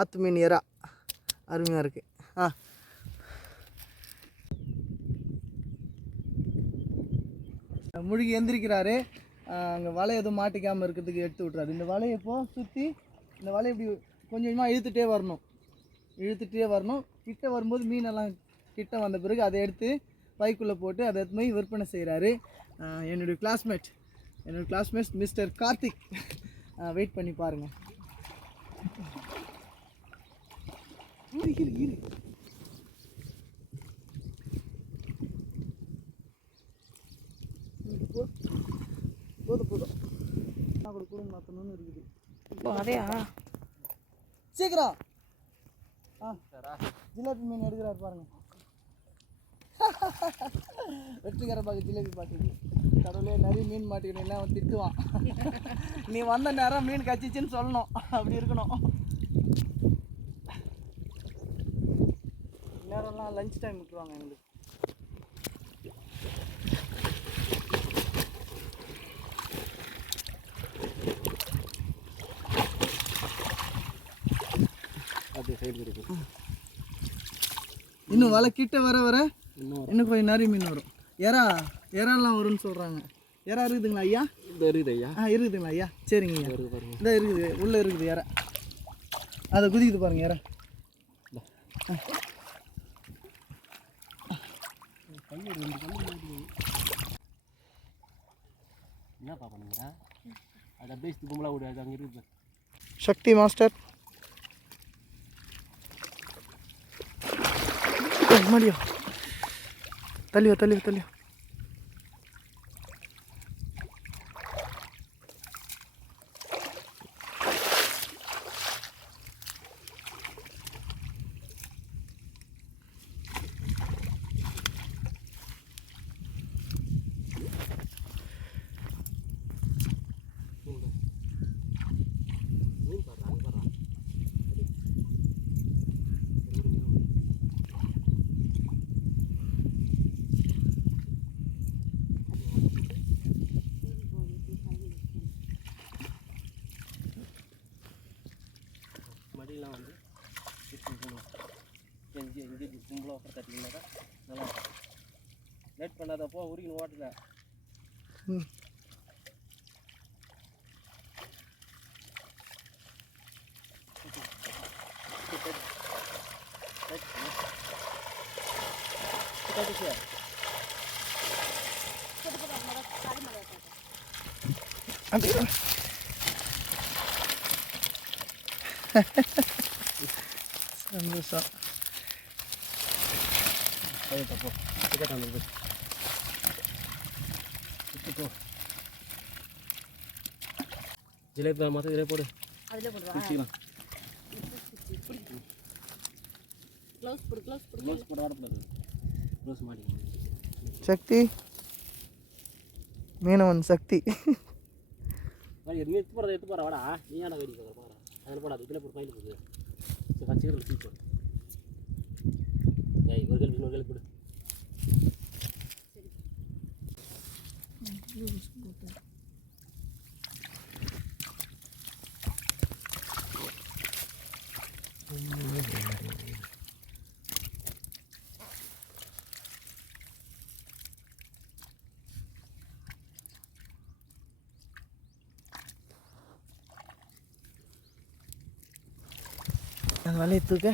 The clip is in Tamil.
ஆற்று மீன் எறா அருமையாக இருக்குது. முழுகி எந்திரிக்கிறாரு. அங்கே வலை எதுவும் மாட்டிக்காமல் இருக்கிறதுக்கு எடுத்து விட்றாரு. இந்த வலையை இப்போது சுற்றி இந்த வலையை இப்படி கொஞ்சம் கொஞ்சமாக இழுத்துகிட்டே வரணும். கிட்ட வரும்போது மீனெல்லாம் கிட்ட வந்த பிறகு அதை எடுத்து பைக்குள்ளே போட்டு அதை எடுத்து போய் விற்பனை செய்கிறாரு. என்னுடைய கிளாஸ்மேட் மிஸ்டர் கார்த்திக். வெயிட் பண்ணி பாருங்கள். போதும் குடும்பம் மாற்றணும்னு இருக்குது. சீக்கிரம் ஜிலேபி மீன் எடுக்கிறாரு பாருங்க. வெற்றிகர பாக்கு ஜிலேபி பாட்டு. கடவுளே நிறைய மீன் மாட்டிக்கணும், அவன் திட்டுவான். நீ வந்த நேரம் மீன் கச்சிச்சின்னு சொல்லணும், அப்படி இருக்கணும். நேரம்லாம் லஞ்ச் டைம் விட்டுருவாங்க எங்களுக்கு. இன்னும் வலை கிட்ட வர இன்னும் கொஞ்சம் நிறைய மீன் வரும். எறாலாம் வரும்னு சொல்கிறாங்க. எறா இருக்குதுங்களா ஐயா? இருக்குது ஐயா. இருக்குதுங்களா ஐயா? சரிங்க ஐயா. இதான் இருக்குது, உள்ளே இருக்குது எறா. அதை குதிக்குது பாருங்க எறா. என்னப்பா பண்ணுங்க? அது அப்படியே கும்பலாக விடாது, அங்கே இருக்குது. சக்தி மாஸ்டர் மடியோ தள்ளியோ. மடியெலாம் வந்து எங்கே கும்பலாக அப்புறம் தட்டிங்கனாக்கா நல்லா லேட் பண்ணாதப்போ உருகின ஓட்டல. சந்தோஷம். ஜிலேபி மாற்ற இதில் போடு. சக்தி மீனவன் சக்தி. எடுத்து போகிற வாடா. நீ ஏன் வெடி போகிற அதில் போடாது. இதில் போட்டு பையில் போகுது. சரி வச்சுக்கிறேன் சீக்கிரம். இன்னொரு போடு. அந்த வலையை தூக்க